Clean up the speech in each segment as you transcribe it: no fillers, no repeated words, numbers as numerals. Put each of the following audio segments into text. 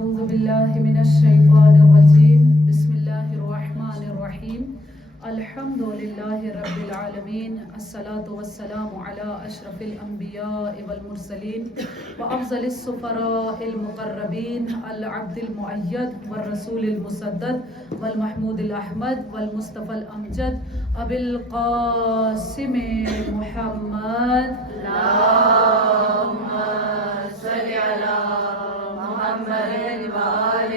أعوذ بالله من الشيطان الرجيم بسم الله الرحمن الرحيم الحمد لله رب العالمين الصلاة والسلام على أشرف الأنبياء والمرسلين وأفضل السفراء المقربين العبد المؤيد والرسول المسدد والمحمود الأحمد والمصطفى الأمجد أبي القاسم محمد اللهم صل على محمد وآل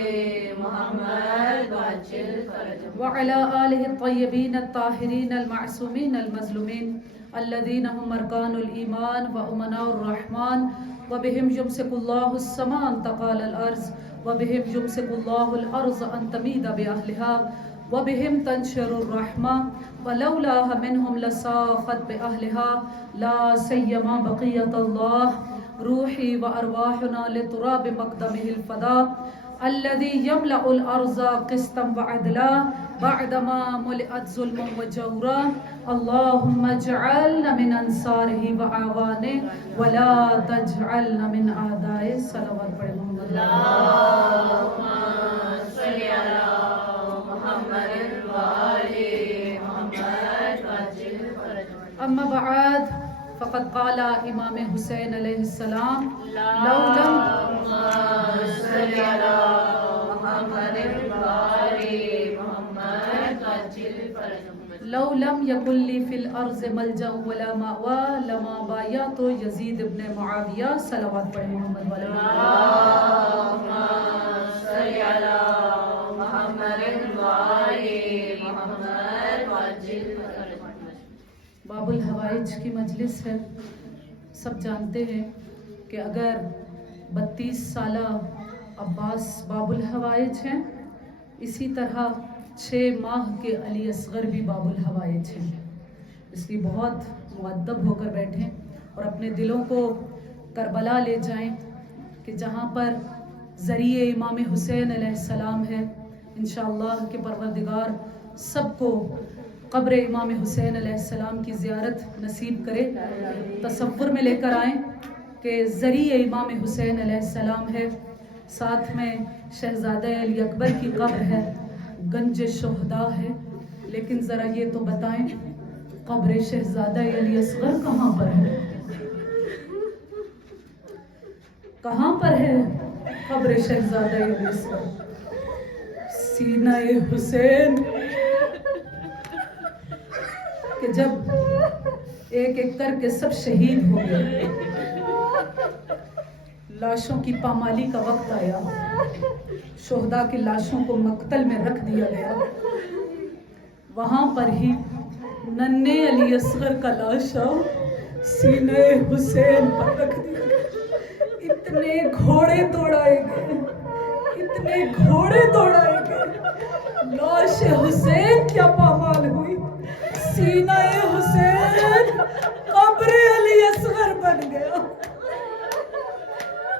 محمد وعجل فرجهم وعلى آله الطيبين الطاهرين المعصومين المظلومين الذين هم أركان الإيمان وأمناء الرحمن وبهم يمسك الله السماء أن تقال الأرض وبهم يمسك الله الأرض أن تميد بأهلها وبهم تنشر الرحمة ولولاها منهم لساخت بأهلها لا سيما بقية الله روحي وأرواحنا لتراب مقدمه الفداء الذي يملأ الأرض قسطا وعدلا بعدما ملئت ظلما وجورا اللهم اجعلنا من أنصاره وأعوانه ولا تجعلنا من أعدائه صلوات پڑھیں محمد اللهم صل على محمد وآل محمد وعجل فرجهم أما بعد فقد قال امام حسین علیہ السلام اللهم صل على محمد وآل محمد وعجل فرجهم لو لم يكن لي في الارض ملجا ولا مأوى لما بايعت یزید ابن معاویہ صلوات پڑھیں محمد والے اللهم صل على محمد وآل محمد وعجل فرجهم باب الحوائج کی مجلس ہے. سب جانتے ہیں کہ اگر 32 سالہ عباس باب الحوائج ہیں، اسی طرح 6 ماہ کے علی اصغر بھی باب الحوائج ہیں. اس لیے بہت مؤدب ہو کر بیٹھیں اور اپنے دلوں کو کربلا لے جائیں کہ جہاں پر ذریعہ امام حسین علیہ السلام ہے. انشاءاللہ کہ پروردگار سب کو قبر امام حسین علیہ السلام کی زیارت نصیب کرے. تصور میں لے کر آئیں کہ ذریعہ امام حسین علیہ السلام ہے، ساتھ میں شہزادہ علی اکبر کی قبر ہے، گنج شہداء ہے. لیکن ذرا یہ تو بتائیں قبر شہزادہ علی اصغر کہاں پر ہے؟ کہاں پر ہے قبر شہزادہ علی اصغر؟ سینہ حسین کہ جب ایک ایک کر کے سب شہید ہو گئے، لاشوں کی پامالی کا وقت آیا، شہداء کی لاشوں کو مقتل میں رکھ دیا گیا، وہاں پر ہی ننھے علی اصغر کا لاشا سینہ حسین پر رکھ دیا گیا. اتنے گھوڑے دوڑائے گئے، اتنے گھوڑے دوڑائے گئے، لاش حسین کیا پامال ہوئی، سینہ حسین قبر علی اصغر بن گیا.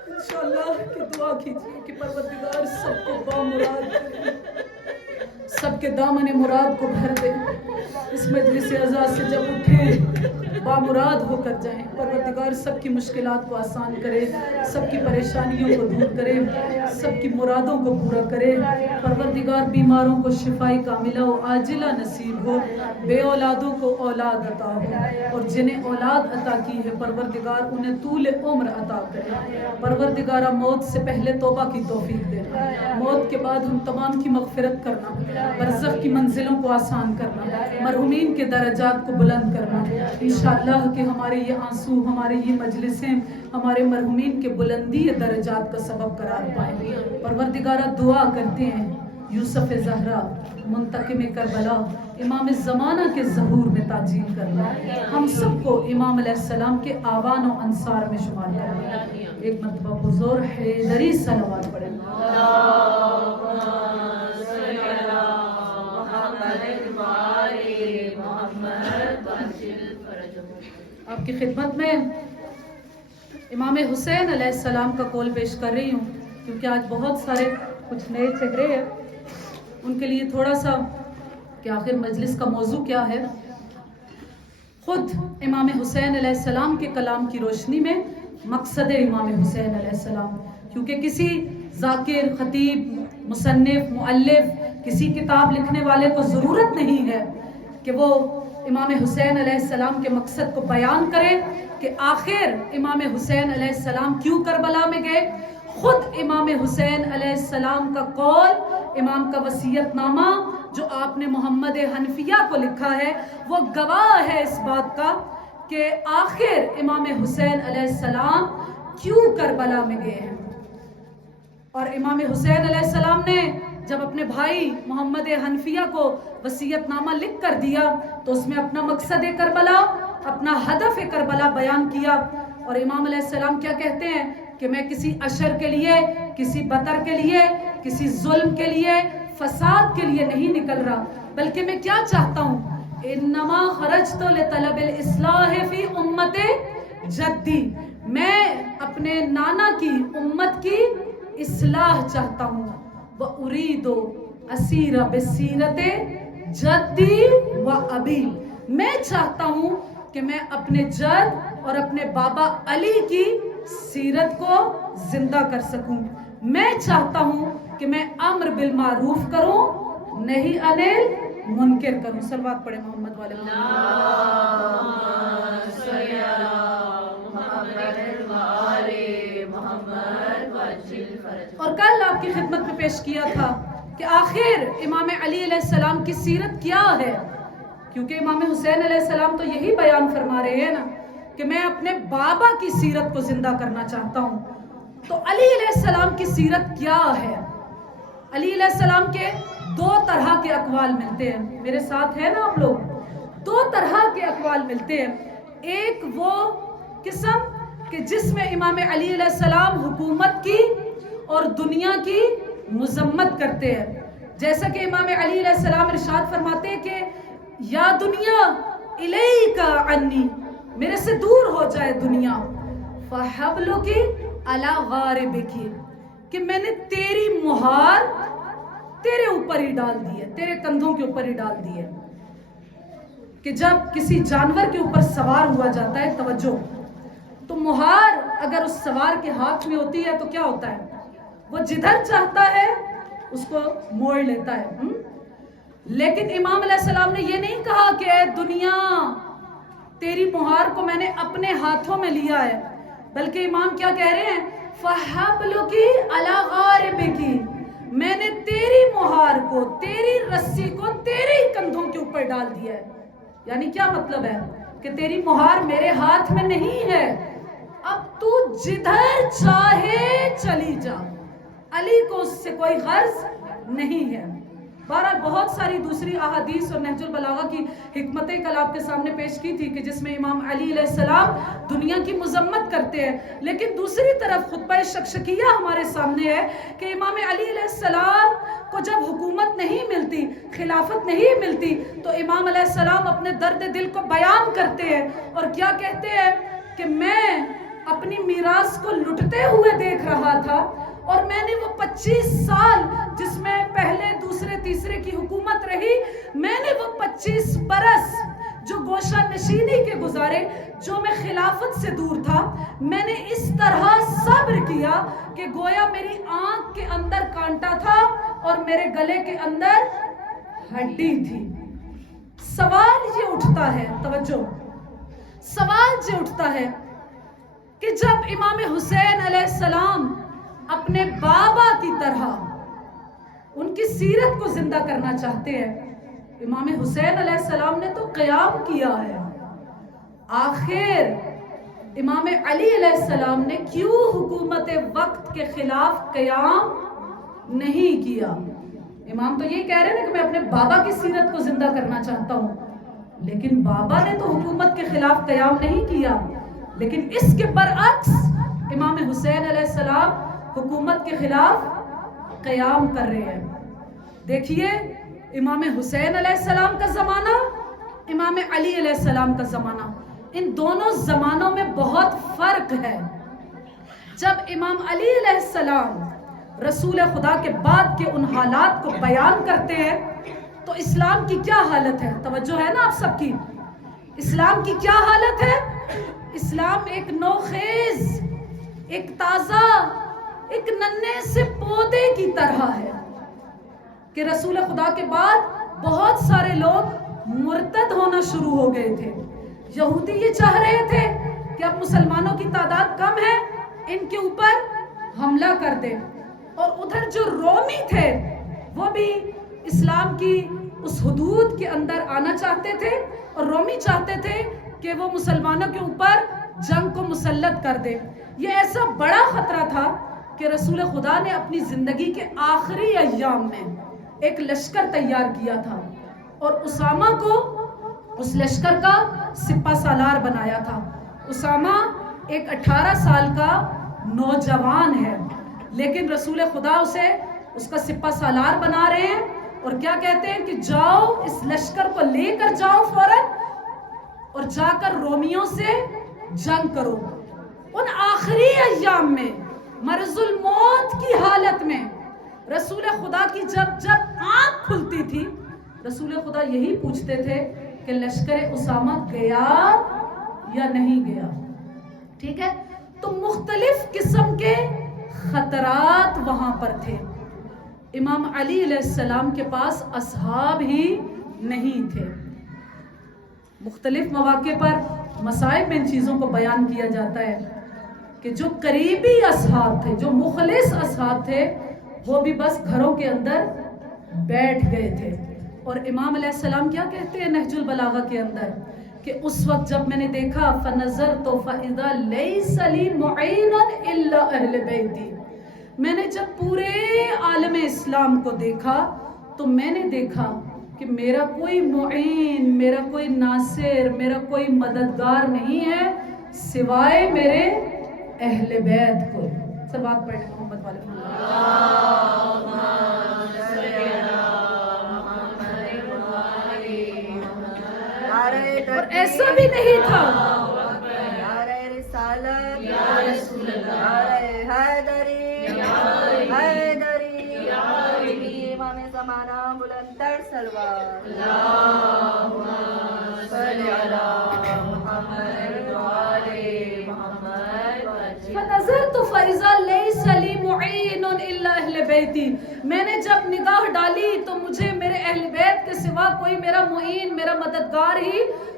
انشاءاللہ کہ دعا کیجیے کہ پروردگار سب کو بامراد کرے، سب کے دامن مراد کو بھر دے. اس مجلس عزا سے جب اٹھیں بامراد ہو کر جائیں. پروردگار سب کی مشکلات کو آسان کرے، سب کی پریشانیوں کو دور کرے، سب کی مرادوں کو پورا کرے. پروردگار بیماروں کو شفائی کاملہ و عاجلہ نصیب ہو، بے اولادوں کو اولاد عطا ہو، اور جنہیں اولاد عطا کی ہے پروردگار انہیں طول عمر عطا کرے. پروردگارہ موت سے پہلے توبہ کی توفیق دینا، موت کے بعد ہم تمام کی مغفرت کرنا، برزخ کی منزلوں کو آسان کرنا، مرحومین کے درجات کو بلند کرنا. انشاءاللہ کہ ہمارے یہ آنسو، ہمارے یہ مجلسیں ہمارے مرحومین کے بلندی درجات کا سبب قرار پائیں. پروردگارہ دعا کرتے ہیں یوسف زہرا منتقم کربلا امام زمانہ کے ظہور میں تعجیل کرنا، ہم سب کو امام علیہ السلام کے آوان و انصار میں شمار کرنا. ایک مرتبہ بزرگ حیدری صلوات پڑھیں. آپ کی خدمت میں امام حسین علیہ السلام کا قول پیش کر رہی ہوں، کیونکہ آج بہت سارے کچھ نئے چہرے ہیں، ان کے لیے تھوڑا سا کہ آخر مجلس کا موضوع کیا ہے. خود امام حسین علیہ السلام کے کلام کی روشنی میں مقصد امام حسین علیہ السلام، کیونکہ کسی ذاکر، خطیب، مصنف، مؤلف، کسی کتاب لکھنے والے کو ضرورت نہیں ہے کہ وہ امام حسین علیہ السلام کے مقصد کو بیان کرے کہ آخر امام حسین علیہ السلام کیوں کربلا میں گئے۔ خود امام حسین علیہ السلام کا قول، امام کا وصیت نامہ جو آپ نے محمد حنفیہ کو لکھا ہے، وہ گواہ ہے اس بات کا کہ آخر امام حسین علیہ السلام کیوں کربلا میں گئے ہیں۔ اور امام حسین علیہ السلام نے جب اپنے بھائی محمد حنفیہ کو وصیت نامہ لکھ کر دیا تو اس میں اپنا مقصد کربلا، اپنا ہدف کربلا بیان کیا۔ اور امام علیہ السلام کیا کہتے ہیں کہ میں کسی اشر کے لیے، کسی بطر کے لیے، کسی ظلم کے لیے، فساد کے لیے نہیں نکل رہا، بلکہ میں کیا چاہتا ہوں، انما خرجت لطلب الاصلاح فی امت جدی، میں اپنے نانا کی امت کی اصلاح چاہتا ہوں۔ وَأُرِيدُ أَسِيرَ بِسِيرَةِ جَدِّي وَأَبِي، میں چاہتا ہوں کہ میں اپنے جد اور اپنے بابا علی کی سیرت کو زندہ کر سکوں۔ میں چاہتا ہوں کہ میں امر بالمعروف کروں، نہیں انل منکر کروں۔ صلوات پڑھیں محمد والے اور کل آپ کی خدمت میں پیش کیا تھا کہ آخر امام علی علیہ السلام کی سیرت کیا ہے، کیونکہ امام حسین علیہ السلام تو یہی بیان فرما رہے ہیں نا کہ میں اپنے بابا کی سیرت کو زندہ کرنا چاہتا ہوں۔ تو علی علیہ السلام کی سیرت کیا ہے؟ علی علیہ السلام کے دو طرح کے اقوال ملتے ہیں، میرے ساتھ ہے نا آپ لوگ، دو طرح کے اقوال ملتے ہیں۔ ایک وہ قسم کہ جس میں امام علی علیہ السلام حکومت کی اور دنیا کی مذمت کرتے ہیں، جیسا کہ امام علی علیہ السلام ارشاد فرماتے ہیں کہ یا دنیا الیک عنی، میرے سے دور ہو جائے دنیا، فحبلک علی غاربک، کہ میں نے تیری مہار تیرے اوپر ہی ڈال دی ہے، تیرے کندھوں کے اوپر ہی ڈال دی ہے۔ کہ جب کسی جانور کے اوپر سوار ہوا جاتا ہے، توجہ، تو مہار اگر اس سوار کے ہاتھ میں ہوتی ہے تو کیا ہوتا ہے، وہ جدھر چاہتا ہے اس کو موڑ لیتا ہے۔ لیکن امام علیہ السلام نے یہ نہیں کہا کہ اے دنیا تیری مہار کو میں نے اپنے ہاتھوں میں لیا ہے، بلکہ امام کیا کہہ رہے ہیں، فَحَبْلُكِ عَلَى غَارِبِكِ، میں نے تیری مہار کو، تیری رسی کو تیرے کندھوں کے اوپر ڈال دیا ہے۔ یعنی کیا مطلب ہے کہ تیری مہار میرے ہاتھ میں نہیں ہے، اب تو جدھر چاہے چلی جا، علی کو اس سے کوئی غرض نہیں ہے۔ بہرحال بہت ساری دوسری احادیث اور نہج البلاغہ کی حکمتیں کل آپ کے سامنے پیش کی تھی کہ جس میں امام علی علیہ السلام دنیا کی مذمت کرتے ہیں، لیکن دوسری طرف خطبہ شکشکیہ ہمارے سامنے ہے کہ امام علی علیہ السلام کو جب حکومت نہیں ملتی، خلافت نہیں ملتی، تو امام علیہ السلام اپنے درد دل کو بیان کرتے ہیں اور کیا کہتے ہیں کہ میں اپنی میراث کو لٹتے ہوئے دیکھ رہا تھا، اور میں نے وہ 25 سال جس میں پہلے دوسرے تیسرے کی حکومت رہی، میں نے وہ 25 برس جو گوشہ نشینی کے گزارے، جو میں خلافت سے دور تھا، میں نے اس طرح صبر کیا کہ گویا میری آنکھ کے اندر کانٹا تھا اور میرے گلے کے اندر ہڈی تھی۔ سوال یہ اٹھتا ہے، توجہ، سوال یہ اٹھتا ہے کہ جب امام حسین علیہ السلام اپنے بابا کی طرح ان کی سیرت کو زندہ کرنا چاہتے ہیں، امام حسین علیہ السلام نے تو قیام کیا ہے، آخر امام علی علیہ السلام نے کیوں حکومت وقت کے خلاف قیام نہیں کیا؟ امام تو یہ کہہ رہے ہیں کہ میں اپنے بابا کی سیرت کو زندہ کرنا چاہتا ہوں، لیکن بابا نے تو حکومت کے خلاف قیام نہیں کیا، لیکن اس کے برعکس امام حسین علیہ السلام حکومت کے خلاف قیام کر رہے ہیں۔ دیکھیے امام حسین علیہ السلام کا زمانہ، امام علی علیہ السلام کا زمانہ، ان دونوں زمانوں میں بہت فرق ہے۔ جب امام علی علیہ السلام رسول خدا کے بعد کے ان حالات کو بیان کرتے ہیں تو اسلام کی کیا حالت ہے؟ توجہ ہے نا آپ سب کی، اسلام کی کیا حالت ہے؟ اسلام ایک نوخیز، ایک تازہ، ایک ننھے سے پودے کی طرح ہے کہ رسول خدا کے بعد بہت سارے لوگ مرتد ہونا شروع ہو گئے تھے. یہودی یہ چاہ رہے تھے کہ اب مسلمانوں کی تعداد کم ہے, ان کے اوپر حملہ کر دیں, اور ادھر جو رومی تھے وہ بھی اسلام کی اس حدود کے اندر آنا چاہتے تھے, اور رومی چاہتے تھے کہ وہ مسلمانوں کے اوپر جنگ کو مسلط کر دے. یہ ایسا بڑا خطرہ تھا کہ رسول خدا نے اپنی زندگی کے آخری ایام میں ایک لشکر تیار کیا تھا, اور اسامہ کو اس لشکر کا سپہ سالار بنایا تھا. اسامہ ایک 18 سال کا نوجوان ہے, لیکن رسول خدا اسے اس کا سپہ سالار بنا رہے ہیں, اور کیا کہتے ہیں کہ جاؤ اس لشکر کو لے کر جاؤ فوراً, اور جا کر رومیوں سے جنگ کرو. ان آخری ایام میں مرض الموت کی حالت میں رسول خدا کی جب آنکھ کھلتی تھی, رسول خدا یہی پوچھتے تھے کہ لشکر اسامہ گیا یا نہیں گیا. ٹھیک ہے, تو مختلف قسم کے خطرات وہاں پر تھے. امام علی علیہ السلام کے پاس اصحاب ہی نہیں تھے. مختلف مواقع پر مصائب میں ان چیزوں کو بیان کیا جاتا ہے کہ جو قریبی اصحاب تھے, جو مخلص اصحاب تھے, وہ بھی بس گھروں کے اندر بیٹھ گئے تھے. اور امام علیہ السلام کیا کہتے ہیں نہج البلاغہ کے اندر کہ اس وقت جب میں نے دیکھا فَنَظَرْتُ فَإِذَا لَيْسَ لِي مُعِينٌ إِلَّا أَهْلِ بَيْتِي, میں نے جب پورے عالم اسلام کو دیکھا تو میں نے دیکھا کہ میرا کوئی معین, میرا کوئی ناصر, میرا کوئی مددگار نہیں ہے سوائے میرے اہل بیت کو. سب بات پڑھیں محمد والے اور ایسا بھی نہیں تھا. فَنَظَرْتُ فَإِذَا لَيْسَ لِي مُعِينٌ إِلَّا أَهْلِ بَيْتِي, میں نے جب نگاہ ڈالی تو مجھے میرے اہل بیت کے سوا کوئی میرا معین, میرا مددگار ہی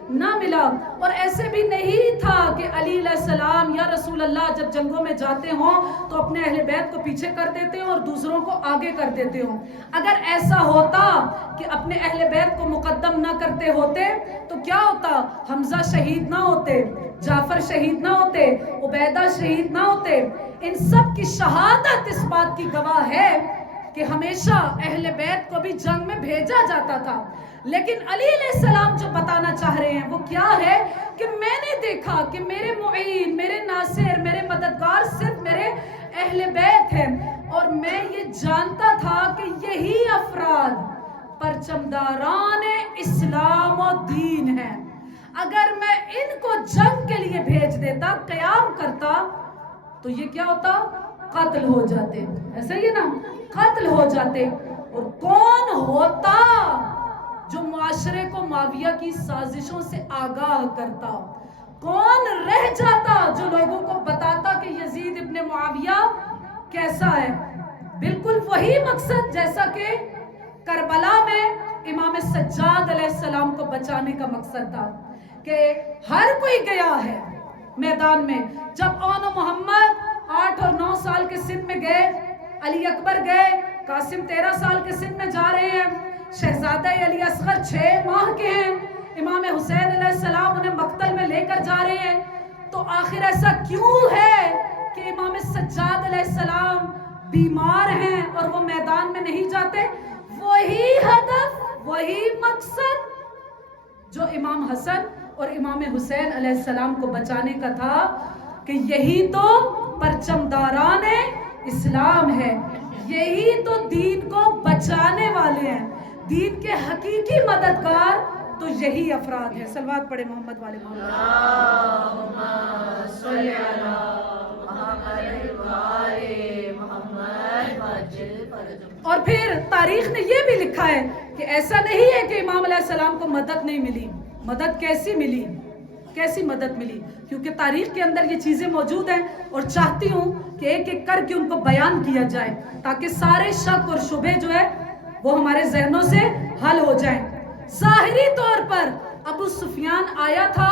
نہ ملا. اور ایسے بھی نہیں تھا کہ علی علیہ السلام یا رسول اللہ جب جنگوں میں جاتے ہوں تو اپنے اہل بیت کو پیچھے کر دیتے ہوں اور دوسروں کو آگے کر دیتے ہوں. اگر ایسا ہوتا کہ اپنے اہل بیت کو مقدم نہ کرتے ہوتے تو کیا ہوتا؟ حمزہ شہید نہ ہوتے, جعفر شہید نہ ہوتے, عبیدہ شہید نہ ہوتے. ان سب کی شہادت اس بات کی گواہ ہے کہ ہمیشہ اہل بیت کو بھی جنگ میں بھیجا جاتا تھا. لیکن علی علیہ السلام جو بتانا چاہ رہے ہیں وہ کیا ہے کہ میں نے دیکھا کہ میرے معین, میرے ناصر, میرے مددگار صرف میرے اہل بیت ہیں, اور میں یہ جانتا تھا کہ یہی افراد پرچمداران اسلام و دین ہیں. اگر میں ان کو جنگ کے لیے بھیج دیتا, قیام کرتا, تو یہ کیا ہوتا؟ قتل ہو جاتے. ایسا ہی ہے نا, قتل ہو جاتے. اور کون ہوتا جو معاشرے کو معاویہ کی سازشوں سے آگاہ کرتا؟ کون رہ جاتا جو لوگوں کو بتاتا کہ یزید ابن معاویہ کیسا ہے؟ بالکل وہی مقصد جیسا کہ کربلا میں امام سجاد علیہ السلام کو بچانے کا مقصد تھا کہ ہر کوئی گیا ہے میدان میں. جب اون و محمد 8 اور 9 سال کے سن میں گئے, علی اکبر گئے, قاسم 13 سال کے سن میں جا رہے ہیں, شہزادہ علی اصغر 6 ماہ کے ہیں, امام حسین علیہ السلام انہیں مقتل میں لے کر جا رہے ہیں. تو آخر ایسا کیوں ہے کہ امام سجاد علیہ السلام بیمار ہیں اور وہ میدان میں نہیں جاتے؟ وہی ہدف, وہی مقصد جو امام حسن اور امام حسین علیہ السلام کو بچانے کا تھا کہ یہی تو پرچمداران اسلام ہے, یہی تو دین کو بچانے والے ہیں, دین کے حقیقی مددگار تو یہی افراد ہیں. صلوات پڑھے محمد والے محمد. اور پھر تاریخ نے یہ بھی لکھا ہے کہ ایسا نہیں ہے کہ امام علیہ السلام کو مدد نہیں ملی. مدد کیسی ملی؟ کیسی مدد ملی، کیونکہ تاریخ کے اندر یہ چیزیں موجود ہیں اور چاہتی ہوں کہ ایک ایک کر کے ان کو بیان کیا جائے تاکہ سارے شک اور شبہ جو ہے وہ ہمارے ذہنوں سے حل ہو جائیں۔ ظاہری طور پر ابو سفیان آیا تھا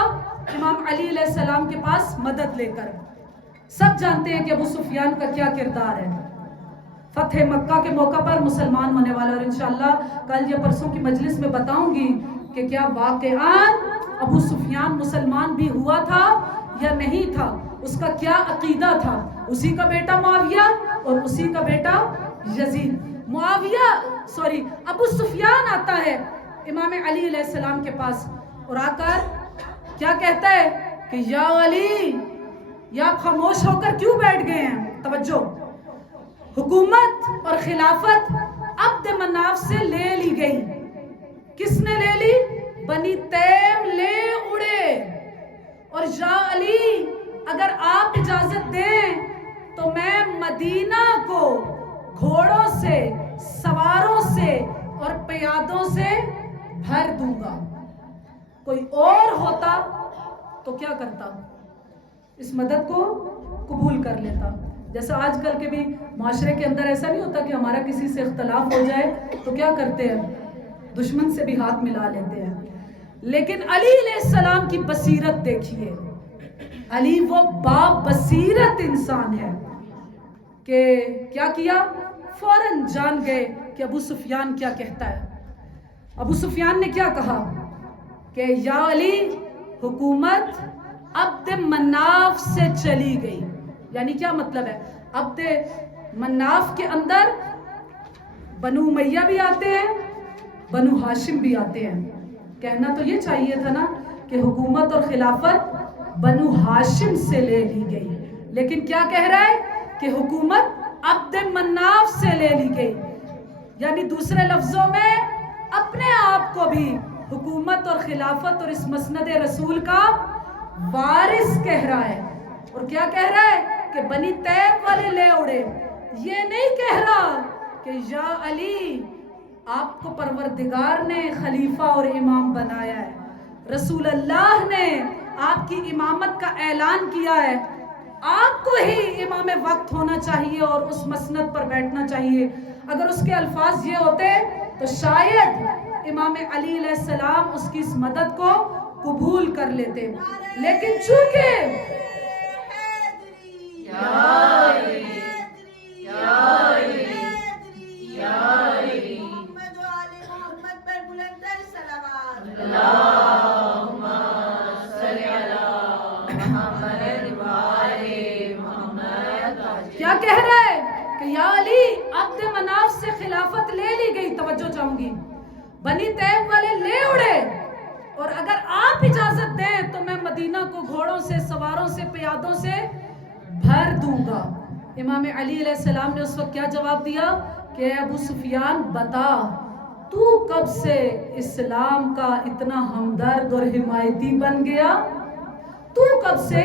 امام علی علیہ السلام کے پاس مدد لے کر۔ سب جانتے ہیں کہ ابو سفیان کا کیا کردار ہے۔ فتح مکہ کے موقع پر مسلمان ہونے والا، اور انشاءاللہ کل یا پرسوں کی مجلس میں بتاؤں گی کہ کیا واقعاً ابو سفیان مسلمان بھی ہوا تھا یا نہیں تھا، اس کا کیا عقیدہ تھا۔ اسی کا بیٹا معاویہ اور اسی کا بیٹا یزید۔ ابو سفیان آتا ہے امام علی علیہ السلام کے پاس اور آ کر کیا کہتا ہے کہ یا علی، یا آپ خاموش ہو کر کیوں بیٹھ گئے ہیں؟ توجہ، حکومت اور خلافت عبد مناف سے لے لی گئی۔ کس نے لے لی؟ بنی تیم لے اڑے۔ اور یا علی، اگر آپ اجازت دیں تو میں مدینہ کو گھوڑوں سے، سواروں سے اور پیادوں سے بھر دوں گا۔ کوئی اور ہوتا تو کیا کرتا؟ اس مدد کو قبول کر لیتا۔ جیسا آج کل کے بھی معاشرے کے اندر ایسا نہیں ہوتا کہ ہمارا کسی سے اختلاف ہو جائے تو کیا کرتے ہیں؟ دشمن سے بھی ہاتھ ملا لیتے ہیں۔ لیکن علی علیہ السلام کی بصیرت دیکھیے، علی وہ با بصیرت انسان ہے کہ کیا کیا؟ فوراً جان گئے کہ ابو سفیان کیا کہتا ہے۔ ابو سفیان نے کیا کہا کہ یا علی، حکومت عبد مناف سے چلی گئی۔ یعنی کیا مطلب ہے؟ عبد مناف کے اندر بنو امیہ بھی آتے ہیں، بنو ہاشم بھی آتے ہیں۔ کہنا تو یہ چاہیے تھا نا کہ حکومت اور خلافت بنو ہاشم سے لے لی گئی، لیکن کیا کہہ رہا ہے کہ حکومت عبد مناف سے لے لی گئی۔ یعنی دوسرے لفظوں میں اپنے آپ کو بھی حکومت اور خلافت اور اس مسند رسول کا وارث کہہ رہا ہے۔ اور کیا کہہ رہا ہے کہ بنی تیم والے لے اڑے۔ یہ نہیں کہہ رہا کہ یا علی، آپ کو پروردگار نے خلیفہ اور امام بنایا ہے، رسول اللہ نے آپ کی امامت کا اعلان کیا ہے، آپ کو ہی امام وقت ہونا چاہیے اور اس مسند پر بیٹھنا چاہیے۔ اگر اس کے الفاظ یہ ہوتے تو شاید امام علی علیہ السلام اس کی اس مدد کو قبول کر لیتے، لیکن چونکہ کیا کہہ رہا ہے کہ یا علی، عبد مناف سے خلافت لے لی گئی، توجہ چاہوں گی، بنی تیم والے لے اڑے، اور اگر آپ اجازت دیں تو میں مدینہ کو گھوڑوں سے، سواروں سے، پیادوں سے بھر دوں گا۔ امام علی علیہ السلام نے اس وقت کیا جواب دیا کہ ابو سفیان، بتا تو کب سے اسلام کا اتنا ہمدرد اور حمایتی بن گیا؟ تو کب سے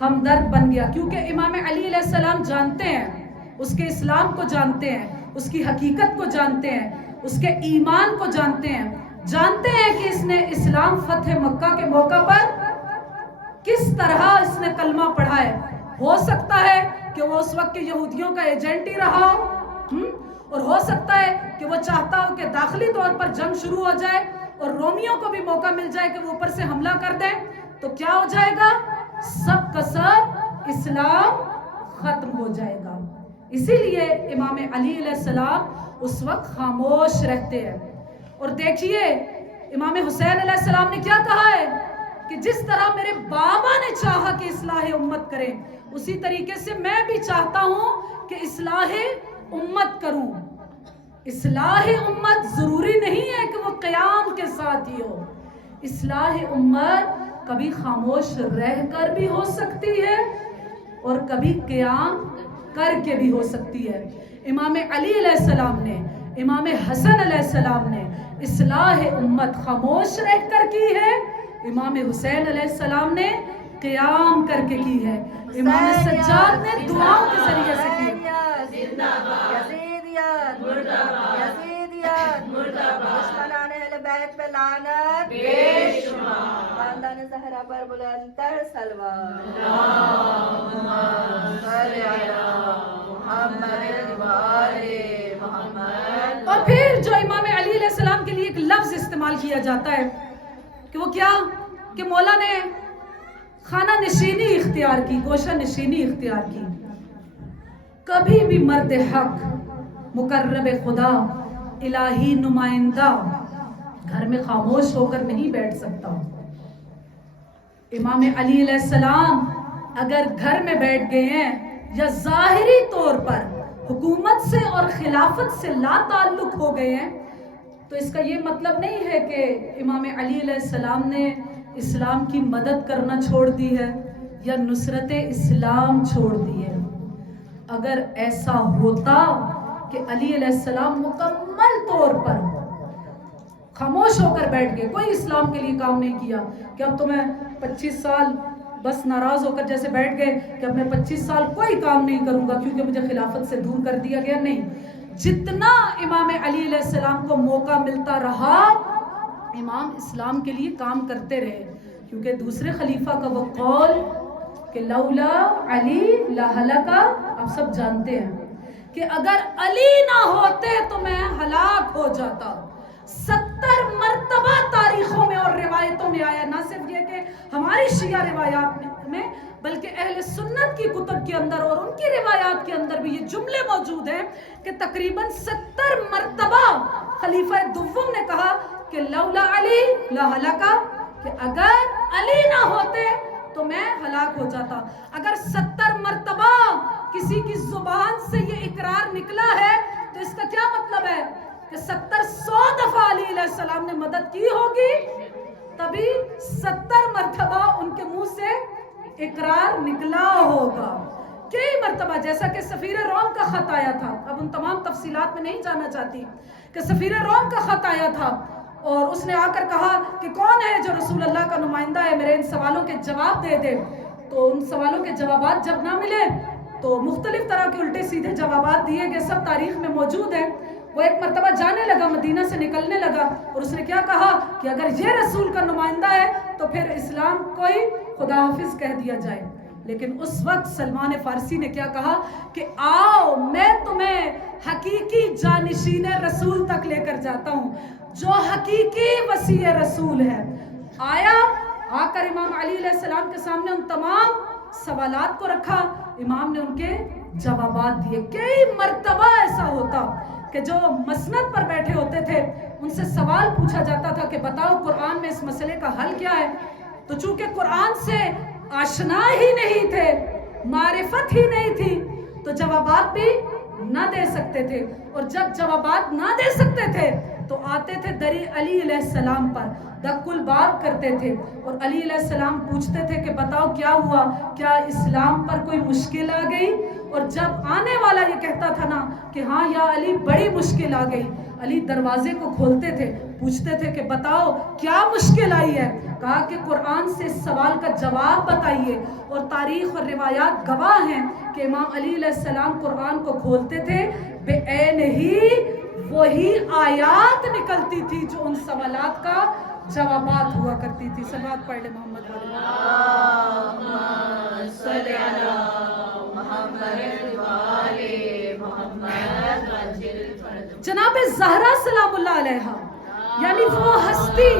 ہمدرد بن گیا؟ کیونکہ امام علی علیہ السلام جانتے ہیں، اس کے اسلام کو جانتے ہیں، اس کی حقیقت کو جانتے ہیں، اس کے ایمان کو جانتے ہیں، جانتے ہیں کہ اس نے اسلام فتح مکہ کے موقع پر کس طرح اس نے کلمہ پڑھا ہے۔ ہو سکتا ہے کہ وہ اس وقت کے یہودیوں کا ایجنٹ ہی رہا ہو، اور ہو سکتا ہے کہ وہ چاہتا ہو کہ داخلی طور پر جنگ شروع ہو جائے اور رومیوں کو بھی موقع مل جائے کہ وہ اوپر سے حملہ کر دیں، تو کیا ہو جائے گا؟ سب کا سب اسلام ختم ہو جائے گا۔ اسی لیے امام علی علیہ السلام اس وقت خاموش رہتے ہیں۔ اور دیکھیے امام حسین علیہ السلام نے کیا کہا ہے کہ جس طرح میرے بابا نے چاہا کہ اصلاح امت کریں، اسی طریقے سے میں بھی چاہتا ہوں کہ اصلاح امت کروں۔ اصلاح امت ضروری نہیں ہے کہ وہ قیام کے ساتھ ہی ہو، اصلاح امت کبھی خاموش رہ کر بھی ہو سکتی ہے اور کبھی قیام کر کے بھی ہو سکتی ہے۔ امام علی علیہ السلام نے، امام حسن علیہ السلام نے اصلاح امت خاموش رہ کر کی ہے، امام حسین علیہ السلام نے قیام کر کے کی ہے، امام سجاد نے دعاؤں کے ذریعے سے کی ہے۔ زندہ باد، یزیدیت مردہ باد، یزیدیت مردہ باد، دشمنان اہل بیت ہدایت پہ لعنت بےشمار خاندان زہرا پر بلند تر صلوات اللہم صلی علی محمد وآل محمد اور پھر جو امام علی علیہ السلام کے لیے ایک لفظ استعمال کیا جاتا ہے کہ وہ کیا کہ مولا نے خانہ نشینی اختیار کی، گوشہ نشینی اختیار کی. کبھی بھی مرد حق، مقرب خدا، الہی نمائندہ گھر میں خاموش ہو کر نہیں بیٹھ سکتا. امام علی علیہ السلام اگر گھر میں بیٹھ گئے ہیں یا ظاہری طور پر حکومت سے اور خلافت سے لا تعلق ہو گئے ہیں، تو اس کا یہ مطلب نہیں ہے کہ امام علی علیہ السلام نے اسلام کی مدد کرنا چھوڑ دی ہے یا نصرت اسلام چھوڑ دی ہے. اگر ایسا ہوتا کہ علی علیہ السلام مکمل طور پر خاموش ہو کر بیٹھ گئے، کوئی اسلام کے لیے کام نہیں کیا کہ اب تو میں 25 سال بس ناراض ہو کر جیسے بیٹھ گئے کہ اب میں 25 سال کوئی کام نہیں کروں گا کیونکہ مجھے خلافت سے دور کر دیا گیا، نہیں. جتنا امام علی علیہ السلام کو موقع ملتا رہا امام اسلام کے لیے کام کرتے رہے، کیونکہ دوسرے خلیفہ کا وہ قول کہ لولا علی لہلک، آپ سب جانتے ہیں کہ اگر علی نہ ہوتے تو میں ہلاک ہو جاتا. 70 مرتبہ تاریخوں میں اور روایتوں میں آیا، نہ صرف یہ کہ ہماری شیعہ روایات میں بلکہ اہل سنت کی کتب کے اندر اور ان کی روایات کے اندر بھی یہ جملے موجود ہیں کہ تقریباً 70 مرتبہ خلیفہ دوم نے کہا کہ لولا علی لہلک، کہ اگر علی نہ ہوتے تو میں ہلاک ہو جاتا. اگر 70 مرتبہ کسی کی زبان سے یہ اقرار نکلا ہے تو اس کا کیا مطلب ہے کہ 100 دفعہ علی علیہ السلام نے مدد کی ہوگی تبھی 70 مرتبہ ان کے منہ سے اقرار نکلا ہوگا. کئی مرتبہ جیسا کہ سفیر روم کا خط آیا تھا، اب ان تمام تفصیلات میں نہیں جانا چاہتی، کہ سفیر روم کا خط آیا تھا اور اس نے آ کر کہا کہ کون ہے جو رسول اللہ کا نمائندہ ہے، میرے ان سوالوں کے جواب دے دے. تو ان سوالوں کے جوابات جب نہ ملے تو مختلف طرح کے الٹے سیدھے جوابات دیے گئے، سب تاریخ میں موجود ہیں. وہ ایک مرتبہ جانے لگا، مدینہ سے نکلنے لگا اور اس نے کیا کہا کہ اگر یہ رسول کا نمائندہ ہے تو پھر اسلام کوئی خدا حافظ کہہ دیا جائے. لیکن اس وقت سلمان فارسی نے کیا کہا کہ آؤ میں تمہیں حقیقی جانشین رسول تک لے کر جاتا ہوں جو حقیقی وسیع رسول ہے. آیا، آ کر امام علی علیہ السلام کے سامنے ان تمام سوالات کو رکھا، امام نے ان کے جوابات دیے. کئی مرتبہ ایسا ہوتا کہ جو مسند پر بیٹھے ہوتے تھے ان سے سوال پوچھا جاتا تھا کہ بتاؤ قرآن میں اس مسئلے کا حل کیا ہے، تو چونکہ قرآن سے آشنا ہی نہیں تھے، معرفت ہی نہیں تھی، تو جوابات بھی نہ دے سکتے تھے. اور جب جوابات نہ دے سکتے تھے تو آتے تھے دری علی علیہ السلام پر، دق الباب کرتے تھے اور علی علیہ السلام پوچھتے تھے کہ بتاؤ کیا ہوا، کیا اسلام پر کوئی مشکل آ گئی؟ اور جب آنے والا یہ کہتا تھا نا کہ ہاں یا علی بڑی مشکل آ گئی، علی دروازے کو کھولتے تھے، پوچھتے تھے کہ بتاؤ کیا مشکل آئی ہے؟ کہا کہ قرآن سے اس سوال کا جواب بتائیے. اور تاریخ اور روایات گواہ ہیں کہ امام علی علیہ السلام قرآن کو کھولتے تھے، بے عین ہی وہی آیات نکلتی تھی جو ان سوالات کا جوابات ہوا کرتی تھی. صلوات پڑھ لے محمد اللہم صلی علی محمد وآل محمد. جناب زہرا سلام اللہ علیہا، یعنی وہ ہستی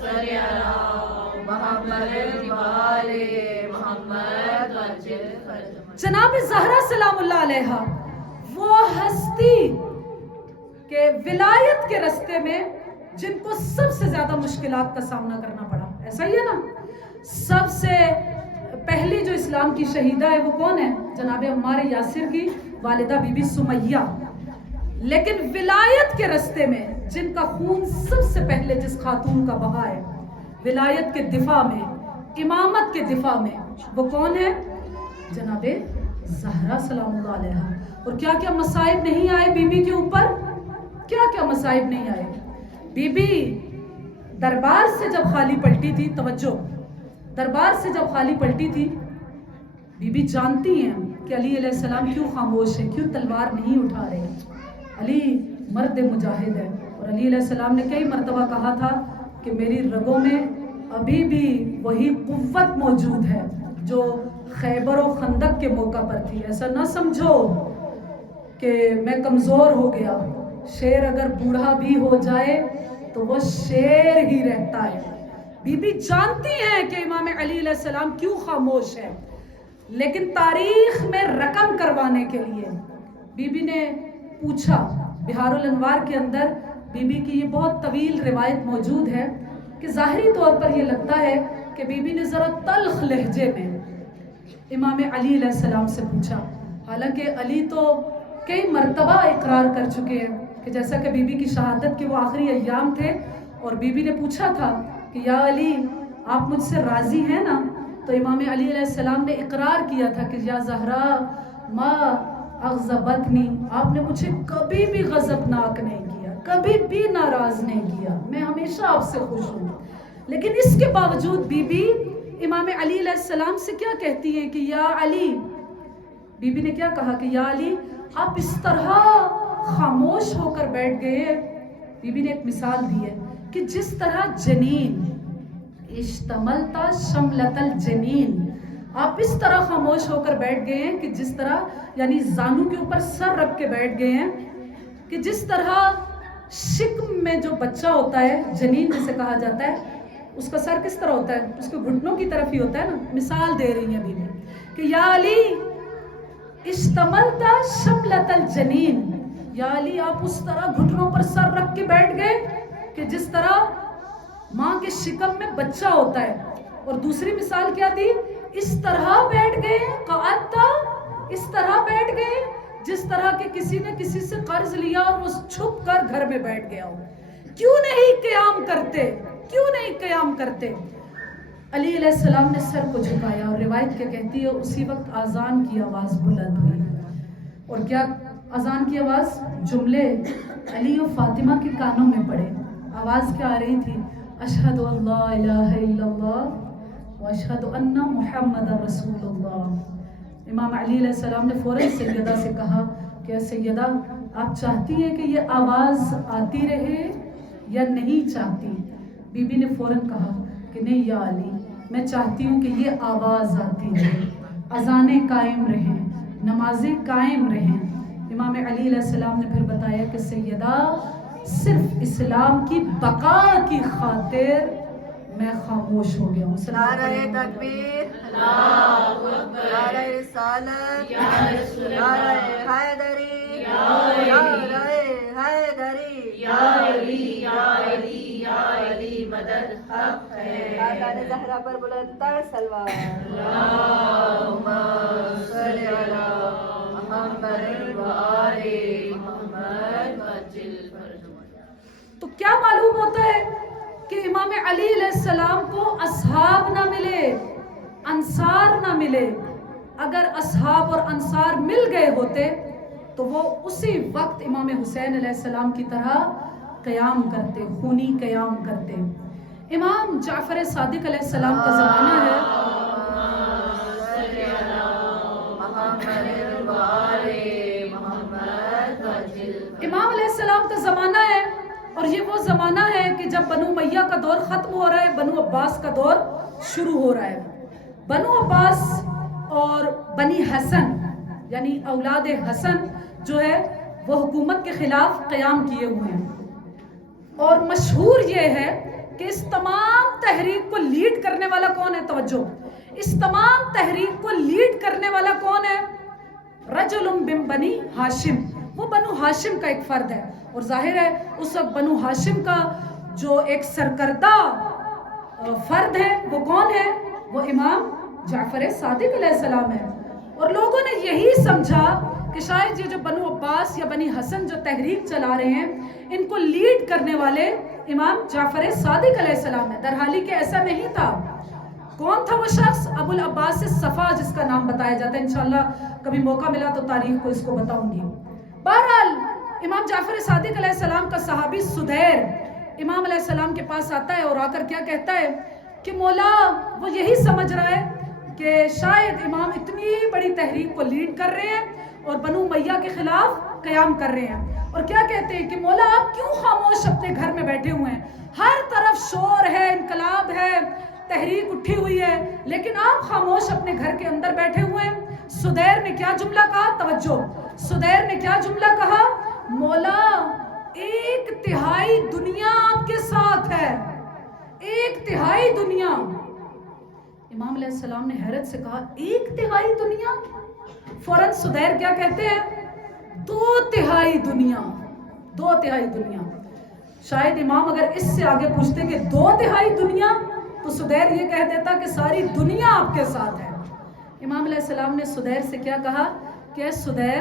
صلی علی محمد وآل محمد. جناب زہرا سلام اللہ علیہا وہ ہستی کہ ولایت کے رستے میں جن کو سب سے زیادہ مشکلات کا سامنا کرنا پڑا. ایسا ہی ہے نا، سب سے پہلی جو اسلام کی شہیدہ ہے وہ کون ہے؟ جناب عمار یاسر کی والدہ بی بی سمیہ. لیکن ولایت کے رستے میں جن کا خون سب سے پہلے جس خاتون کا بہا ہے ولایت کے دفاع میں، امامت کے دفاع میں، وہ کون ہے؟ جناب زہرا سلام اللہ علیہا. اور کیا کیا مصائب نہیں آئے بی بی کے اوپر، کیا کیا مصائب نہیں آئے. بی بی دربار سے جب خالی پلٹی تھی، توجہ، دربار سے جب خالی پلٹی تھی، بی بی جانتی ہیں کہ علی علیہ السلام کیوں خاموش ہے، کیوں تلوار نہیں اٹھا رہے. علی مرد مجاہد ہے، اور علی علیہ السلام نے کئی مرتبہ کہا تھا کہ میری رگوں میں ابھی بھی وہی قوت موجود ہے جو خیبر و خندق کے موقع پر تھی. ایسا نہ سمجھو کہ میں کمزور ہو گیا. شیر اگر بوڑھا بھی ہو جائے تو وہ شیر ہی رہتا ہے. بی بی جانتی ہیں کہ امام علی علیہ السلام کیوں خاموش ہے، لیکن تاریخ میں رقم کروانے کے لیے بی بی نے پوچھا. بہار الانوار کے اندر بی بی کی یہ بہت طویل روایت موجود ہے کہ ظاہری طور پر یہ لگتا ہے کہ بی بی نے ذرا تلخ لہجے میں امام علی علیہ السلام سے پوچھا، حالانکہ علی تو کئی مرتبہ اقرار کر چکے ہیں کہ جیسا کہ بی بی کی شہادت کے وہ آخری ایام تھے اور بی بی نے پوچھا تھا کہ یا علی آپ مجھ سے راضی ہیں نا؟ تو امام علی علیہ السلام نے اقرار کیا تھا کہ یا زہرا ما اغضبتنی، آپ نے مجھے کبھی بھی غضبناک نہیں کیا، کبھی بھی ناراض نہیں کیا، میں ہمیشہ آپ سے خوش ہوں. لیکن اس کے باوجود بی بی امام علی علیہ السلام سے کیا کہتی ہے کہ یا علی، بی بی نے کیا کہا کہ یا علی آپ اس طرح خاموش ہو کر بیٹھ گئے. بی بی نے ایک مثال دی ہے کہ جس طرح جنین اشتملتا شملت الجنین، آپ اس طرح خاموش ہو کر بیٹھ گئے ہیں کہ جس طرح، یعنی زانوں کے اوپر سر رکھ کے بیٹھ گئے ہیں کہ جس طرح شکم میں جو بچہ ہوتا ہے، جنین جسے کہا جاتا ہے، اس کا سر کس طرح ہوتا ہے؟ اس کے گھٹنوں کی طرف ہی ہوتا ہے نا. مثال دے رہی ہیں بی بی کہ یا علی اشتملتا شملت الجنین، یا علی آپ اس طرح گھٹنوں پر سر رکھ کے بیٹھ گئے کہ جس طرح ماں کے شکم میں بچہ ہوتا ہے. اور دوسری مثال کیا دی؟ اس طرح بیٹھ گئے قعدتا، اس طرح بیٹھ گئے جس طرح کہ کسی نے کسی سے قرض لیا اور وہ چھپ کر گھر میں بیٹھ گیا ہو. کیوں نہیں قیام کرتے؟ کیوں نہیں قیام کرتے؟ علی علیہ السلام نے سر کو جھکایا اور روایت کیا کہتی ہے اسی وقت اذان کی آواز بلند ہوئی. اور کیا اذان کی آواز؟ جملے علی و فاطمہ کے کانوں میں پڑے. آواز کیا آ رہی تھی؟ اشہد ان لا الہ الا اللہ و اشہد ان محمد رسول اللہ. امام علی علیہ السلام نے فوراً سیدہ سے کہا کہ سیدہ آپ چاہتی ہیں کہ یہ آواز آتی رہے یا نہیں چاہتی؟ بی بی نے فوراً کہا کہ نہیں یا علی، میں چاہتی ہوں کہ یہ آواز آتی رہے، اذانیں قائم رہیں، نمازیں قائم رہیں. امام علی علیہ السلام نے پھر بتایا کہ سیدہ صرف اسلام کی بقا کی خاطر میں خاموش ہو گیا ہوں. نعرہ تکبیر، اللہ اکبر، نعرہ رسالت، یا رسول اللہ، نعرہ حیدری، نعرہ حیدری، یا علی یا علی یا علی مدد حق ہے. آقا زہرا پر بلند تر سلوات. اللہم صلی علی محمد و آل محمد وجل. تو کیا معلوم ہوتا ہے کہ امام علی علیہ السلام کو اصحاب نہ ملے، انصار نہ ملے. اگر اصحاب اور انصار مل گئے ہوتے تو وہ اسی وقت امام حسین علیہ السلام کی طرح قیام کرتے، خونی قیام کرتے. امام جعفر صادق علیہ السلام کا زمانہ ہے. امام علیہ السلام کا زمانہ ہے اور یہ وہ زمانہ ہے کہ جب بنو امیہ کا دور ختم ہو رہا ہے، بنو عباس کا دور شروع ہو رہا ہے. بنو عباس اور بنی حسن یعنی اولاد حسن جو ہے وہ حکومت کے خلاف قیام کیے ہوئے ہیں. اور مشہور یہ ہے کہ اس تمام تحریک کو لیڈ کرنے والا کون ہے؟ توجہ، اس تمام تحریک کو لیڈ کرنے والا کون ہے؟ رجل من بنی ہاشم. وہ بنو ہاشم کا ایک فرد ہے. اور ظاہر ہے اس وقت بنو ہاشم کا جو ایک سرکردہ فرد ہے وہ کون ہے؟ وہ امام جعفر صادق علیہ السلام ہے. اور لوگوں نے یہی سمجھا کہ شاید یہ جو بنو عباس یا بنی حسن جو تحریک چلا رہے ہیں ان کو لیڈ کرنے والے امام جعفر صادق علیہ السلام ہے. درحالی کہ ایسا نہیں تھا. کون تھا وہ شخص؟ ابو العباس صفا جس کا نام بتایا جاتا ہے. انشاءاللہ کبھی موقع ملا تو تاریخ کو اس کو بتاؤں گی. بہرحال امام جعفر صادق علیہ السلام کا صحابی سدیر امام علیہ السلام کے پاس آتا ہے اور آ کر کیا کہتا ہے کہ مولا وہ یہی سمجھ رہا ہے کہ شاید امام اتنی بڑی تحریک کو لیڈ کر رہے ہیں اور بنو امیہ کے خلاف قیام کر رہے ہیں. اور کیا کہتے ہیں کہ مولا آپ کیوں خاموش اپنے گھر میں بیٹھے ہوئے ہیں؟ ہر طرف شور ہے، انقلاب ہے، تحریک اٹھی ہوئی ہے، لیکن آپ خاموش اپنے گھر کے اندر بیٹھے ہوئے ہیں۔ سدیر نے کیا جملہ کہا؟ توجہ، سدیر نے کیا جملہ کہا؟ مولا 1/3 دنیا آپ کے ساتھ ہے، 1/3 دنیا۔ امام علیہ السلام نے حیرت سے کہا 1/3 دنیا؟ فوراً سدیر کیا کہتے ہیں؟ 2/3 دنیا، 2/3 دنیا۔ شاید امام اگر اس سے آگے پوچھتے کہ 2/3 دنیا، تو سدیر یہ کہہ دیتا کہ ساری دنیا آپ کے ساتھ ہے۔ امام علیہ السلام نے سدیر سے کیا کہا کہ سدیر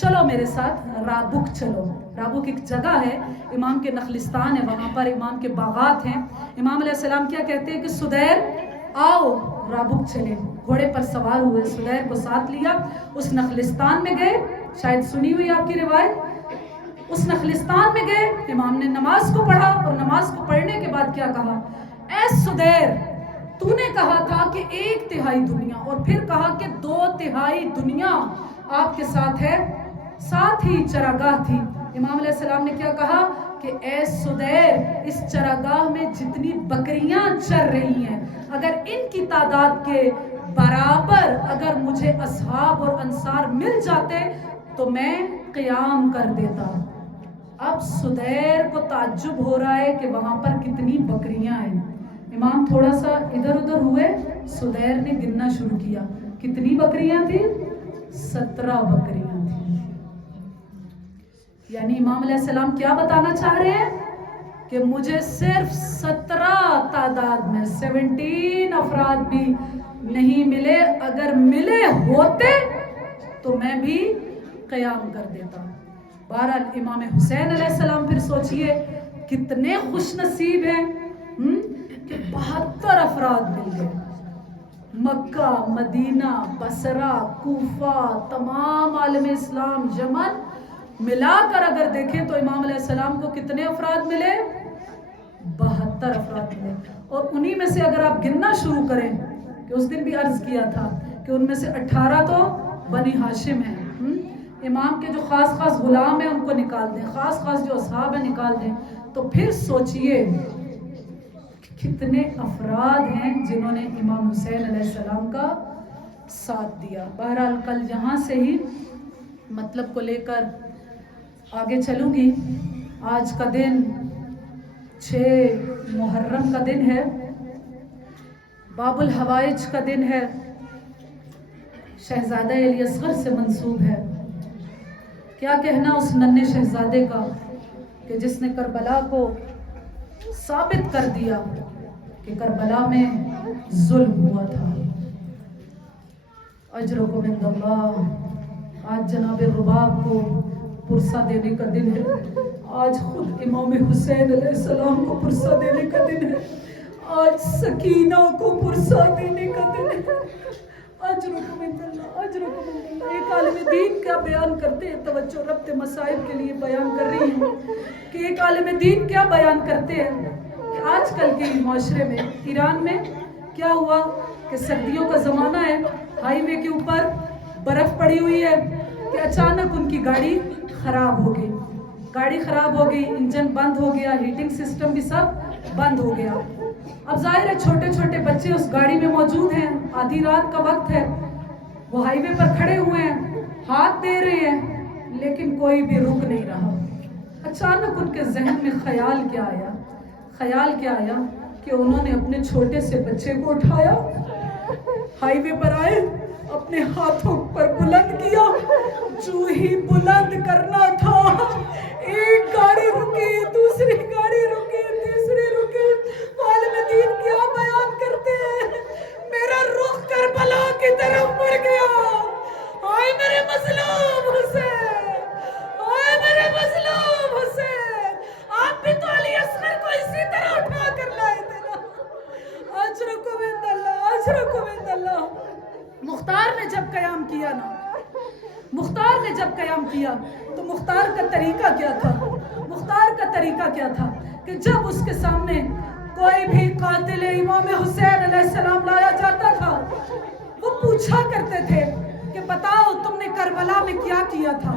چلو میرے ساتھ رابک چلو۔ رابک ایک جگہ ہے، امام کے نخلستان ہے، وہاں پر امام کے باغات ہیں۔ امام علیہ السلام کیا کہتے ہیں کہ سدیر آؤ رابک چلے۔ گھوڑے پر سوار ہوئے، سدیر کو ساتھ لیا، اس نخلستان میں گئے، شاید سنی ہوئی آپ کی روایت، اس نخلستان میں گئے، امام نے نماز کو پڑھا، اور نماز کو پڑھنے کے بعد کیا کہا؟ اے سدیر تو نے کہا تھا کہ 1/3 دنیا، اور پھر کہا کہ 2/3 دنیا آپ کے ساتھ ہے، ساتھ ہی چراگاہ تھی۔ امام علیہ السلام نے کیا کہا کہ اے سدیر اس چراگاہ میں جتنی بکریاں چر رہی ہیں، اگر ان کی تعداد کے برابر اگر مجھے اصحاب اور انصار مل جاتے تو میں قیام کر دیتا۔ اب سدیر کو تعجب ہو رہا ہے کہ وہاں پر کتنی بکریاں ہیں۔ امام تھوڑا سا ادھر ادھر ہوئے، سدیر نے گننا شروع کیا، کتنی بکریاں تھیں؟ 17 بکریاں تھیں۔ یعنی امام علیہ السلام کیا بتانا چاہ رہے ہیں کہ مجھے صرف 17 تعداد میں 17 افراد بھی نہیں ملے، اگر ملے ہوتے تو میں بھی قیام کر دیتا۔ بہرحال امام حسین علیہ السلام پھر سوچئے کتنے خوش نصیب ہیں کہ 72 افراد مل گئے۔ مکہ، مدینہ، بصرہ، کوفہ، تمام عالم اسلام، یمن ملا کر اگر دیکھیں تو امام علیہ السلام کو کتنے افراد ملے؟ 72 افراد ملے۔ اور انہی میں سے اگر آپ گننا شروع کریں، کہ اس دن بھی عرض کیا تھا کہ ان میں سے 18 تو بنی ہاشم ہیں، امام کے جو خاص خاص غلام ہیں ان کو نکال دیں، خاص خاص جو اصحاب ہیں نکال دیں، تو پھر سوچئے کتنے افراد ہیں جنہوں نے امام حسین علیہ السلام کا ساتھ دیا۔ بہرحال کل یہاں سے ہی مطلب کو لے کر آگے چلوں گی۔ آج کا دن 6 محرم کا دن ہے، باب الحوائج کا دن ہے، شہزادہ علی اصغر سے منسوب ہے۔ کیا کہنا اس ننھے شہزادے کا کہ جس نے کربلا کو ثابت کر دیا کہ کربلا میں ظلم ہوا تھا۔ اجرکم عند اللہ۔ آج جناب رباب کو پرسہ دینے کا دن ہے، آج خود امام حسین علیہ السلام کو پرسہ دینے کا دن ہے، آج سکینہ کو پرسہ دینے کا دن ہے۔ اجرکم عند اللہ، اجرکم عند اللہ۔ ایک عالم دین کیا بیان کرتے ہیں، توجہ ربط مسائل کے لیے بیان کر رہی ہوں کہ ایک عالم دین کیا بیان کرتے ہیں کہ آج کل کے معاشرے میں، ایران میں کیا ہوا کہ سردیوں کا زمانہ ہے، ہائی وے کے اوپر برف پڑی ہوئی ہے کہ اچانک ان کی گاڑی خراب ہو گئی، گاڑی خراب ہو گئی، انجن بند ہو گیا، ہیٹنگ سسٹم بھی سب بند ہو گیا۔ اب ظاہر ہے چھوٹے چھوٹے بچے اس گاڑی میں موجود ہیں، آدھی رات کا وقت ہے، وہ ہائی وے پر کھڑے ہوئے ہیں، ہاتھ دے رہے ہیں، لیکن کوئی بھی رک نہیں رہا۔ اچانک ان کے ذہن میں خیال کیا آیا کہ انہوں نے اپنے چھوٹے سے بچے کو اٹھایا، ہائی وے پر آئے، اپنے ہاتھوں پر بلند کیا، جو ہی بلند کرنا تھا ایک گاڑی رکی، دوسری گاڑی رکی، تیسری رکی۔ عالم دین کیا بیان کرتے ہیں، میرا رخ کربلا کی طرف مڑ گیا، آئے میرے مظلوم حسین، آئے میرے مظلوم حسین، آپ بھی تو علی اصغر کو اسی طرح اٹھا کر لائے تھے نا۔ اجرکم عند اللہ، اجرکم عند اللہ۔ مختار نے جب قیام کیا نا، مختار نے جب قیام کیا تو مختار کا طریقہ کیا تھا؟ مختار کا طریقہ کیا تھا کہ جب اس کے سامنے کوئی بھی قاتل امام حسین علیہ السلام لایا جاتا تھا، وہ پوچھا کرتے تھے کہ بتاؤ تم نے کربلا میں کیا کیا تھا،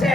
6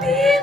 3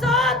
7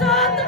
7